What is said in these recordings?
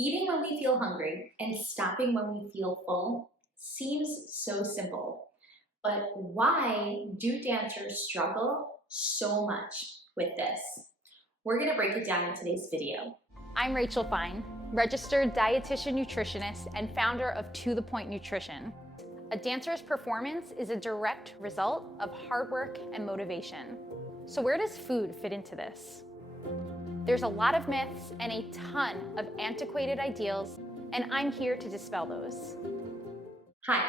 Eating when we feel hungry and stopping when we feel full seems so simple, but why do dancers struggle so much with this? We're gonna break it down in today's video. I'm Rachel Fine, registered dietitian nutritionist and founder of To The Point Nutrition. A dancer's performance is a direct result of hard work and motivation. So where does food fit into this? There's a lot of myths and a ton of antiquated ideals, and I'm here to dispel those. Hi,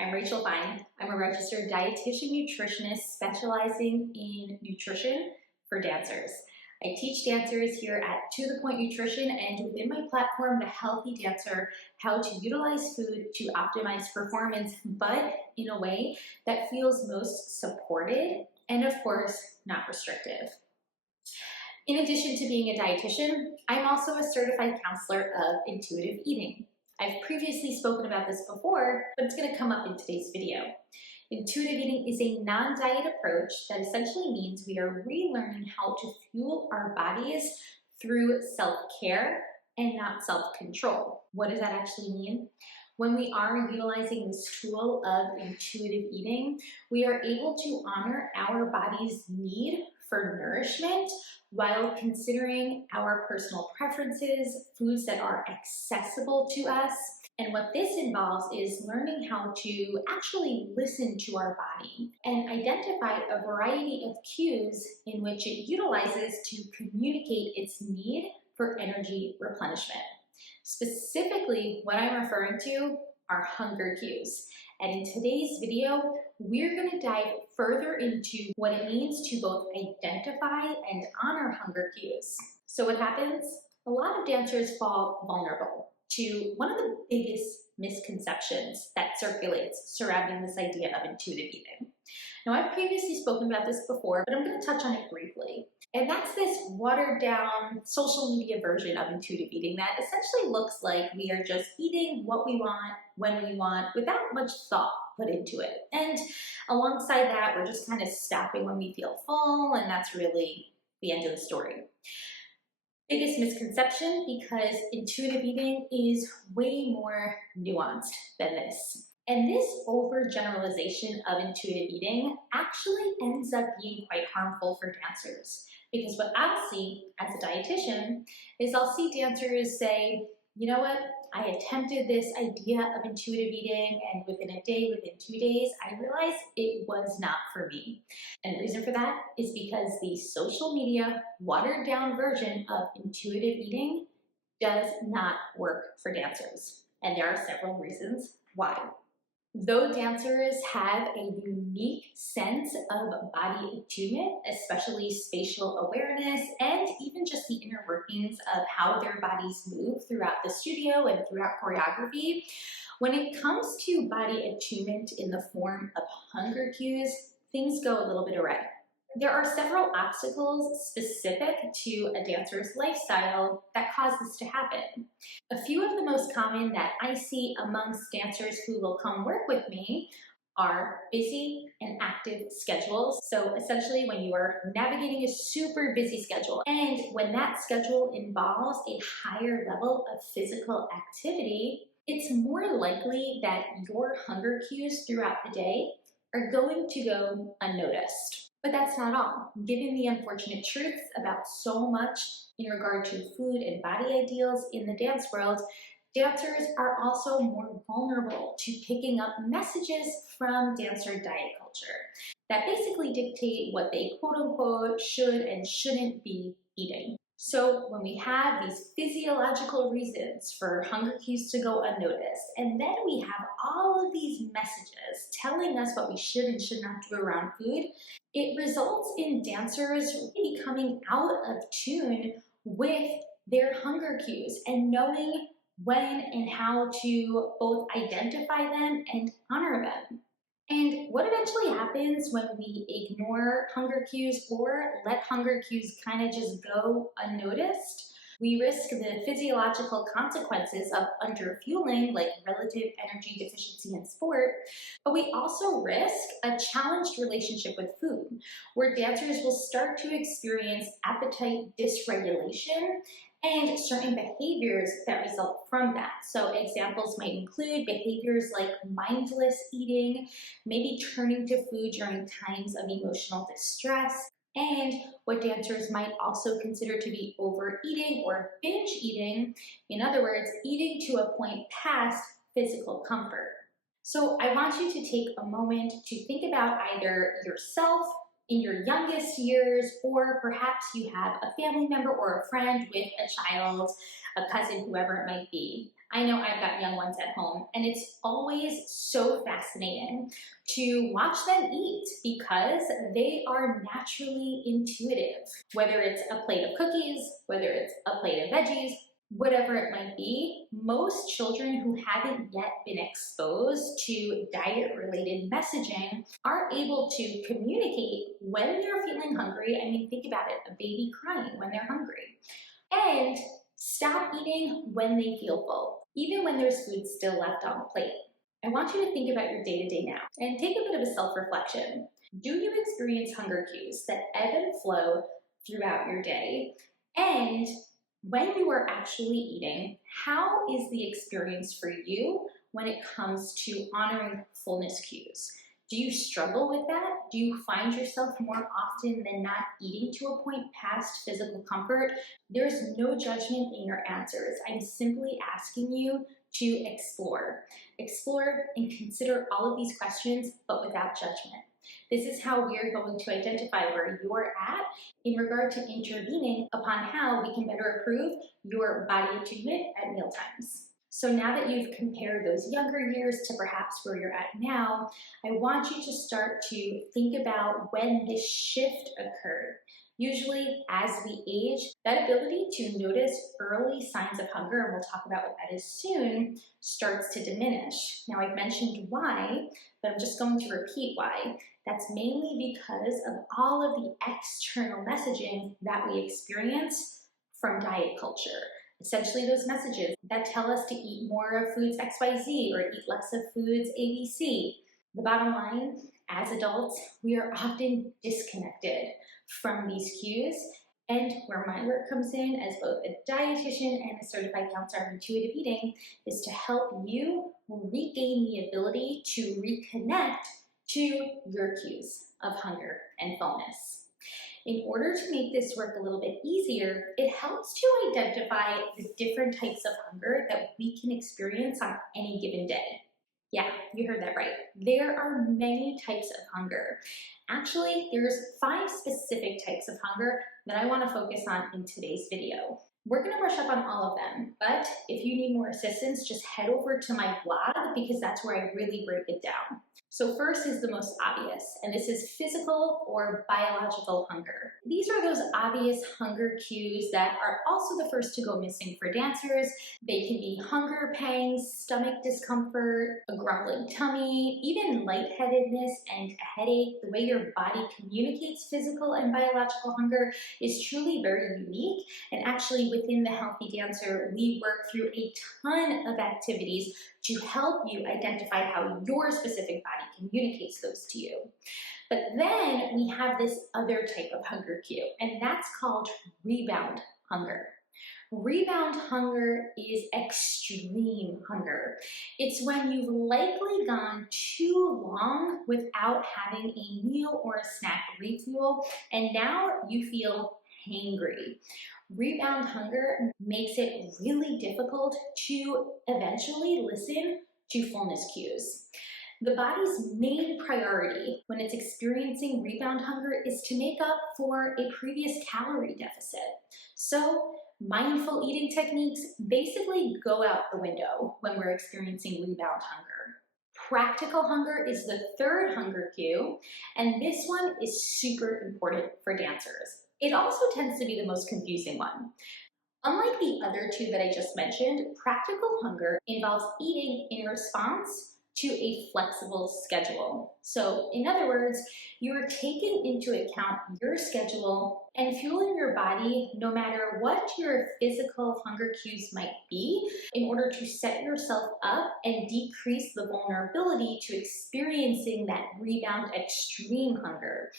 I'm Rachel Fine. I'm a registered dietitian nutritionist specializing in nutrition for dancers. I teach dancers here at To The Point Nutrition and within my platform, The Healthy Dancer, how to utilize food to optimize performance, but in a way that feels most supported and of course, not restrictive. In addition to being a dietitian, I'm also a certified counselor of intuitive eating. I've previously spoken about this before, but it's going to come up in today's video. Intuitive eating is a non-diet approach that essentially means we are relearning how to fuel our bodies through self-care and not self-control. What does that actually mean? When we are utilizing this tool of intuitive eating, we are able to honor our body's need for nourishment while considering our personal preferences, foods that are accessible to us. And what this involves is learning how to actually listen to our body and identify a variety of cues in which it utilizes to communicate its need for energy replenishment. Specifically, what I'm referring to are hunger cues. And in today's video, we're going to dive further into what it means to both identify and honor hunger cues. So what happens? A lot of dancers fall vulnerable to one of the biggest misconceptions that circulates surrounding this idea of intuitive eating. Now, I've previously spoken about this before, but I'm going to touch on it briefly. And that's this watered down social media version of intuitive eating that essentially looks like we are just eating what we want, when we want, without much thought put into it. And alongside that, we're just kind of stopping when we feel full, and that's really the end of the story. Biggest misconception, because intuitive eating is way more nuanced than this. And this overgeneralization of intuitive eating actually ends up being quite harmful for dancers. Because what I'll see as a dietitian is I'll see dancers say, you know what, I attempted this idea of intuitive eating and within a day, within 2 days, I realized it was not for me. And the reason for that is because the social media watered down version of intuitive eating does not work for dancers. And there are several reasons why. Though dancers have a unique sense of body attunement, especially spatial awareness, and even just the inner workings of how their bodies move throughout the studio and throughout choreography, when it comes to body attunement in the form of hunger cues, things go a little bit awry. There are several obstacles specific to a dancer's lifestyle that cause this to happen. A few of the most common that I see amongst dancers who will come work with me are busy and active schedules. So essentially when you are navigating a super busy schedule and when that schedule involves a higher level of physical activity, it's more likely that your hunger cues throughout the day are going to go unnoticed. But that's not all. Given the unfortunate truths about so much in regard to food and body ideals in the dance world, dancers are also more vulnerable to picking up messages from dancer diet culture that basically dictate what they quote unquote should and shouldn't be eating. So when we have these physiological reasons for hunger cues to go unnoticed, and then we have all of these messages telling us what we should and should not do around food, it results in dancers really coming out of tune with their hunger cues and knowing when and how to both identify them and honor them. And what eventually happens when we ignore hunger cues or let hunger cues kind of just go unnoticed? We risk the physiological consequences of underfueling, like relative energy deficiency in sport, but we also risk a challenged relationship with food, where dancers will start to experience appetite dysregulation and certain behaviors that result from that. So examples might include behaviors like mindless eating, maybe turning to food during times of emotional distress, and what dancers might also consider to be overeating or binge eating. In other words, eating to a point past physical comfort. So I want you to take a moment to think about either yourself in your youngest years, or perhaps you have a family member or a friend with a child, a cousin, whoever it might be. I know I've got young ones at home, and it's always so fascinating to watch them eat because they are naturally intuitive. Whether it's a plate of cookies, whether it's a plate of veggies, whatever it might be, most children who haven't yet been exposed to diet-related messaging are able to communicate when they're feeling hungry. I mean, think about it, a baby crying when they're hungry. And stop eating when they feel full, even when there's food still left on the plate. I want you to think about your day-to-day now and take a bit of a self-reflection. Do you experience hunger cues that ebb and flow throughout your day? And when you are actually eating, how is the experience for you when it comes to honoring fullness cues? Do you struggle with that? Do you find yourself more often than not eating to a point past physical comfort? There's no judgment in your answers. I'm simply asking you to explore. Explore and consider all of these questions, but without judgment. This is how we're going to identify where you're at in regard to intervening upon how we can better improve your body attunement at mealtimes. So now that you've compared those younger years to perhaps where you're at now, I want you to start to think about when this shift occurred. Usually, as we age, that ability to notice early signs of hunger, and we'll talk about what that is soon, starts to diminish. Now, I've mentioned why, but I'm just going to repeat why. That's mainly because of all of the external messaging that we experience from diet culture. Essentially those messages that tell us to eat more of foods XYZ or eat less of foods ABC. The bottom line, as adults, we are often disconnected from these cues, and where my work comes in as both a dietitian and a certified counselor of intuitive eating is to help you regain the ability to reconnect to your cues of hunger and fullness. In order to make this work a little bit easier, it helps to identify the different types of hunger that we can experience on any given day. Yeah, you heard that right. There are many types of hunger. Actually, there's 5 specific types of hunger that I want to focus on in today's video. We're going to brush up on all of them, but if you need more assistance, just head over to my blog because that's where I really break it down. So first is the most obvious, and this is physical or biological hunger. These are those obvious hunger cues that are also the first to go missing for dancers. They can be hunger pangs, stomach discomfort, a grumbling tummy, even lightheadedness and a headache. The way your body communicates physical and biological hunger is truly very unique, and actually within the Healthy Dancer, we work through a ton of activities to help you identify how your specific body communicates those to you. But then we have this other type of hunger cue, and that's called rebound hunger. Rebound hunger is extreme hunger. It's when you've likely gone too long without having a meal or a snack refuel, and now you feel hangry. Rebound hunger makes it really difficult to eventually listen to fullness cues. The body's main priority when it's experiencing rebound hunger is to make up for a previous calorie deficit. So mindful eating techniques basically go out the window when we're experiencing rebound hunger. Practical hunger is the third hunger cue, and this one is super important for dancers. It also tends to be the most confusing one. Unlike the other two that I just mentioned, practical hunger involves eating in response to a flexible schedule. So in other words, you are taking into account your schedule and fueling your body no matter what your physical hunger cues might be in order to set yourself up and decrease the vulnerability to experiencing that rebound extreme hunger.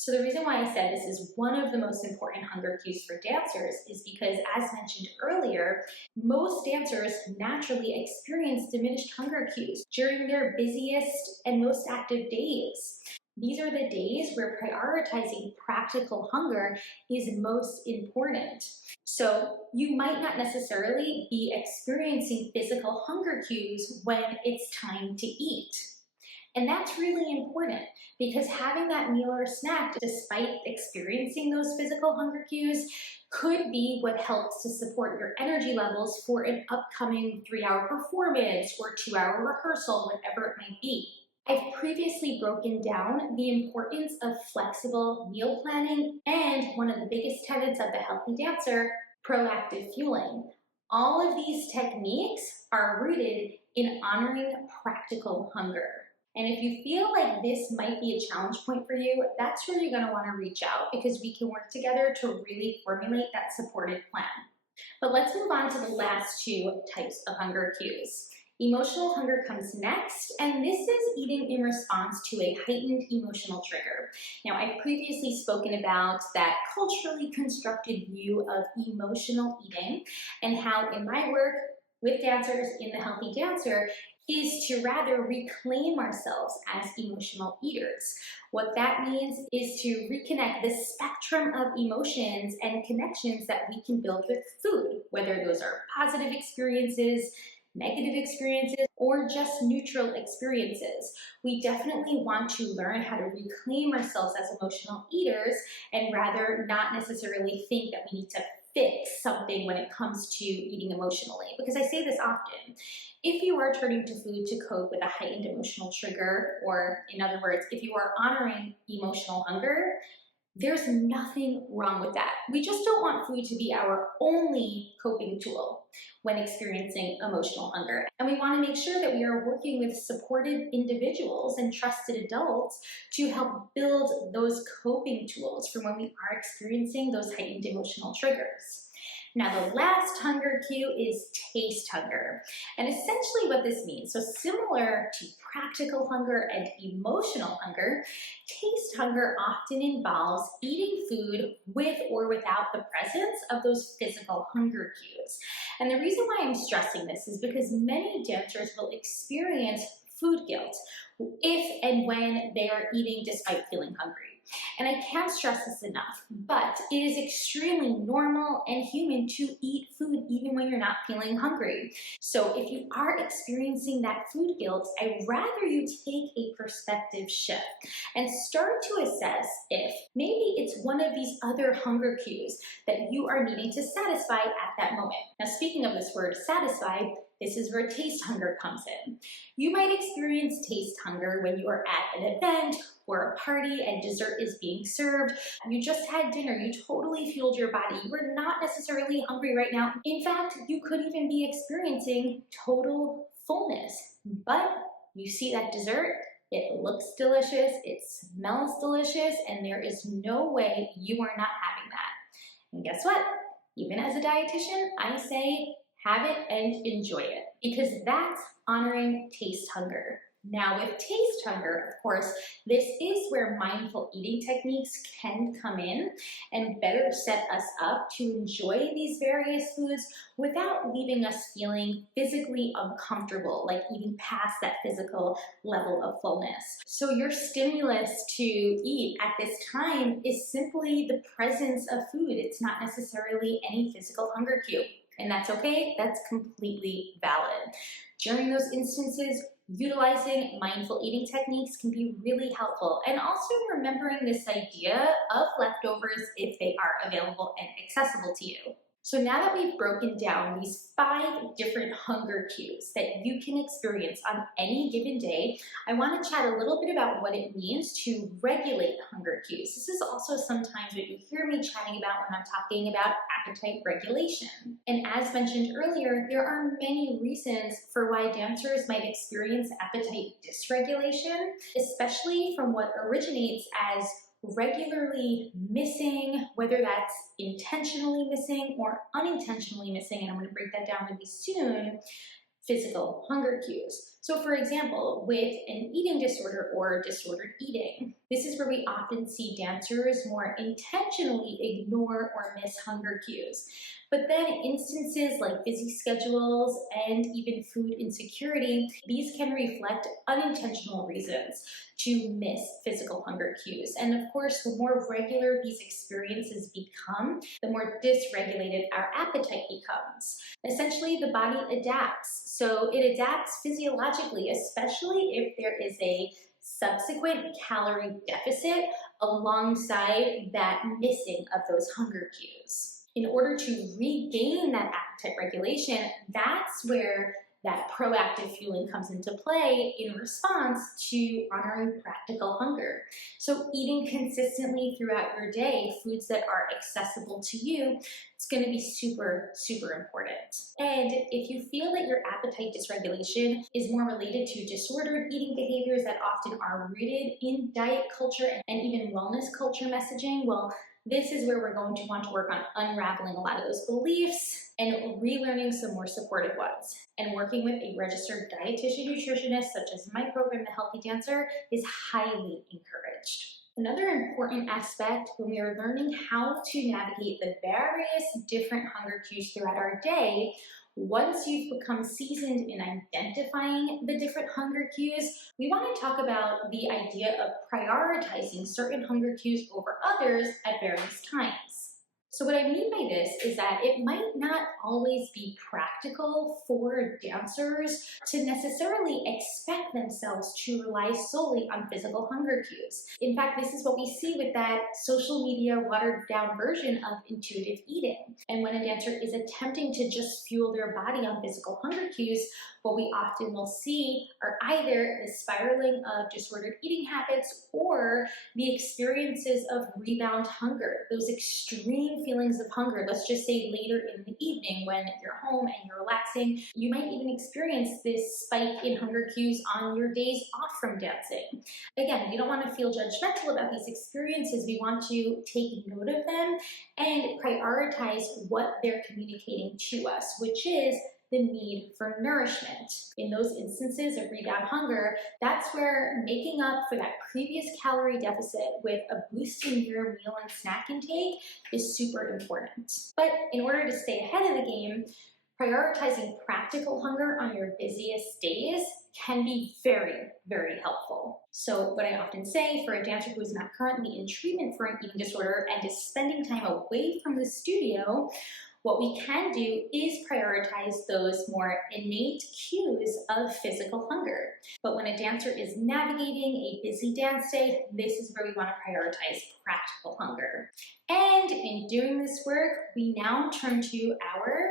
So the reason why I said this is one of the most important hunger cues for dancers is because, as mentioned earlier, most dancers naturally experience diminished hunger cues during their busiest and most active days. These are the days where prioritizing practical hunger is most important. So you might not necessarily be experiencing physical hunger cues when it's time to eat. And that's really important because having that meal or snack, despite experiencing those physical hunger cues, could be what helps to support your energy levels for an upcoming 3-hour performance or 2-hour rehearsal, whatever it might be. I've previously broken down the importance of flexible meal planning and one of the biggest tenets of the healthy dancer, proactive fueling. All of these techniques are rooted in honoring practical hunger. And if you feel like this might be a challenge point for you, that's where you're going to want to reach out because we can work together to really formulate that supported plan. But let's move on to the last two types of hunger cues. Emotional hunger comes next, and this is eating in response to a heightened emotional trigger. Now, I've previously spoken about that culturally constructed view of emotional eating and how in my work with dancers in the Healthy Dancer is to rather reclaim ourselves as emotional eaters. What that means is to reconnect the spectrum of emotions and connections that we can build with food, whether those are positive experiences, negative experiences, or just neutral experiences. We definitely want to learn how to reclaim ourselves as emotional eaters and rather not necessarily think that we need to fix something when it comes to eating emotionally. Because I say this often, if you are turning to food to cope with a heightened emotional trigger, or in other words, if you are honoring emotional hunger, there's nothing wrong with that. We just don't want food to be our only coping tool when experiencing emotional hunger. And we want to make sure that we are working with supportive individuals and trusted adults to help build those coping tools for when we are experiencing those heightened emotional triggers. Now, the last hunger cue is taste hunger. And essentially what this means, so similar to practical hunger and emotional hunger, taste hunger often involves eating food with or without the presence of those physical hunger cues. And the reason why I'm stressing this is because many dancers will experience food guilt if and when they are eating despite feeling hungry. And I can't stress this enough, but it is extremely normal and human to eat food even when you're not feeling hungry. So if you are experiencing that food guilt, I'd rather you take a perspective shift and start to assess if maybe it's one of these other hunger cues that you are needing to satisfy at that moment. Now, speaking of this word satisfy, this is where taste hunger comes in. You might experience taste hunger when you are at an event or a party and dessert is being served. You just had dinner, you totally fueled your body. You are not necessarily hungry right now. In fact, you could even be experiencing total fullness, but you see that dessert, it looks delicious, it smells delicious, and there is no way you are not having that. And guess what? Even as a dietitian, I say have it and enjoy it because that's honoring taste hunger. Now with taste hunger, of course, this is where mindful eating techniques can come in and better set us up to enjoy these various foods without leaving us feeling physically uncomfortable, like eating past that physical level of fullness. So your stimulus to eat at this time is simply the presence of food. It's not necessarily any physical hunger cue. And that's okay, that's completely valid. During those instances, utilizing mindful eating techniques can be really helpful. And also remembering this idea of leftovers if they are available and accessible to you. So now that we've broken down these 5 different hunger cues that you can experience on any given day, I want to chat a little bit about what it means to regulate hunger cues. This is also sometimes what you hear me chatting about when I'm talking about appetite regulation. And as mentioned earlier, there are many reasons for why dancers might experience appetite dysregulation, especially from what originates as regularly missing, whether that's intentionally missing or unintentionally missing, and I'm going to break that down really soon, physical hunger cues. So for example, with an eating disorder or disordered eating, This is where we often see dancers more intentionally ignore or miss hunger cues. But then instances like busy schedules and even food insecurity, these can reflect unintentional reasons to miss physical hunger cues. And of course, the more regular these experiences become, the more dysregulated our appetite becomes. Essentially, the body adapts. So it adapts physiologically, especially if there is a subsequent calorie deficit alongside that missing of those hunger cues. In order to regain that appetite regulation, that's where that proactive fueling comes into play in response to honoring practical hunger. So eating consistently throughout your day, foods that are accessible to you, it's going to be super, super important. And if you feel that your appetite dysregulation is more related to disordered eating behaviors that often are rooted in diet culture and even wellness culture messaging, well, this is where we're going to want to work on unraveling a lot of those beliefs and relearning some more supportive ones. And working with a registered dietitian nutritionist, such as my program, The Healthy Dancer, is highly encouraged. Another important aspect when we are learning how to navigate the various different hunger cues throughout our day, once you've become seasoned in identifying the different hunger cues, we want to talk about the idea of prioritizing certain hunger cues over others at various times. So what I mean by this is that it might not always be practical for dancers to necessarily expect themselves to rely solely on physical hunger cues. In fact, this is what we see with that social media watered down version of intuitive eating. And when a dancer is attempting to just fuel their body on physical hunger cues, what we often will see are either the spiraling of disordered eating habits or the experiences of rebound hunger, those extreme feelings of hunger. Let's just say later in the evening when you're home and you're relaxing, you might even experience this spike in hunger cues on your days off from dancing. Again, we don't want to feel judgmental about these experiences. We want to take note of them and prioritize what they're communicating to us, which is the need for nourishment. In those instances of rebound hunger, that's where making up for that previous calorie deficit with a boost in your meal and snack intake is super important. But in order to stay ahead of the game, prioritizing practical hunger on your busiest days can be very, very helpful. So what I often say for a dancer who is not currently in treatment for an eating disorder and is spending time away from the studio, what we can do is prioritize those more innate cues of physical hunger. But when a dancer is navigating a busy dance day, this is where we want to prioritize practical hunger. And in doing this work, we now turn to our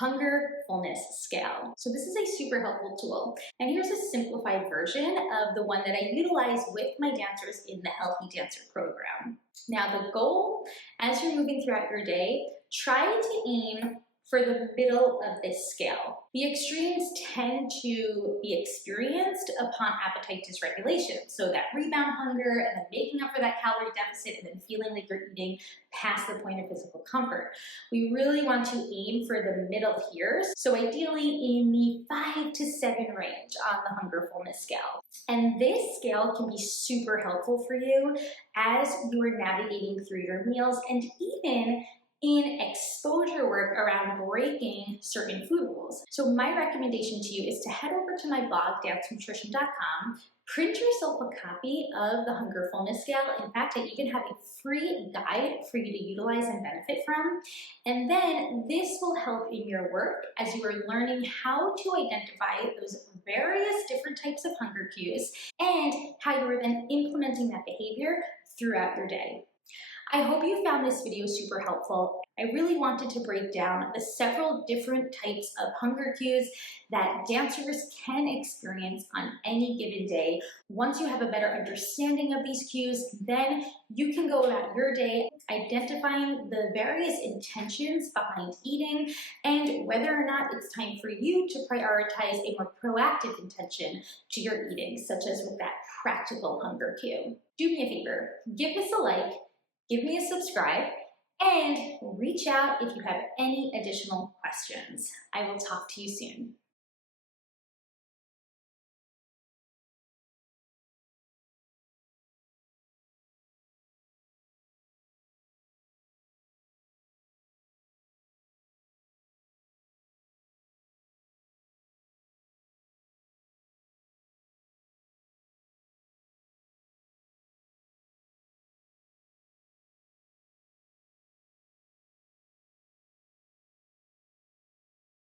hunger fullness scale. So this is a super helpful tool. And here's a simplified version of the one that I utilize with my dancers in the Healthy Dancer program. Now the goal, as you're moving throughout your day, try to aim for the middle of this scale. The extremes tend to be experienced upon appetite dysregulation. So that rebound hunger and then making up for that calorie deficit and then feeling like you're eating past the point of physical comfort. We really want to aim for the middle here. So ideally in the 5 to 7 range on the hunger fullness scale. And this scale can be super helpful for you as you are navigating through your meals and even in exposure work around breaking certain food rules. So my recommendation to you is to head over to my blog, dancenutrition.com, print yourself a copy of the Hunger Fullness Scale. In fact, I even have a free guide for you to utilize and benefit from. And then this will help in your work as you are learning how to identify those various different types of hunger cues and how you are then implementing that behavior throughout your day. I hope you found this video super helpful. I really wanted to break down the several different types of hunger cues that dancers can experience on any given day. Once you have a better understanding of these cues, then you can go about your day identifying the various intentions behind eating and whether or not it's time for you to prioritize a more proactive intention to your eating, such as with that practical hunger cue. Do me a favor, give this a like, give me a subscribe, and reach out if you have any additional questions. I will talk to you soon.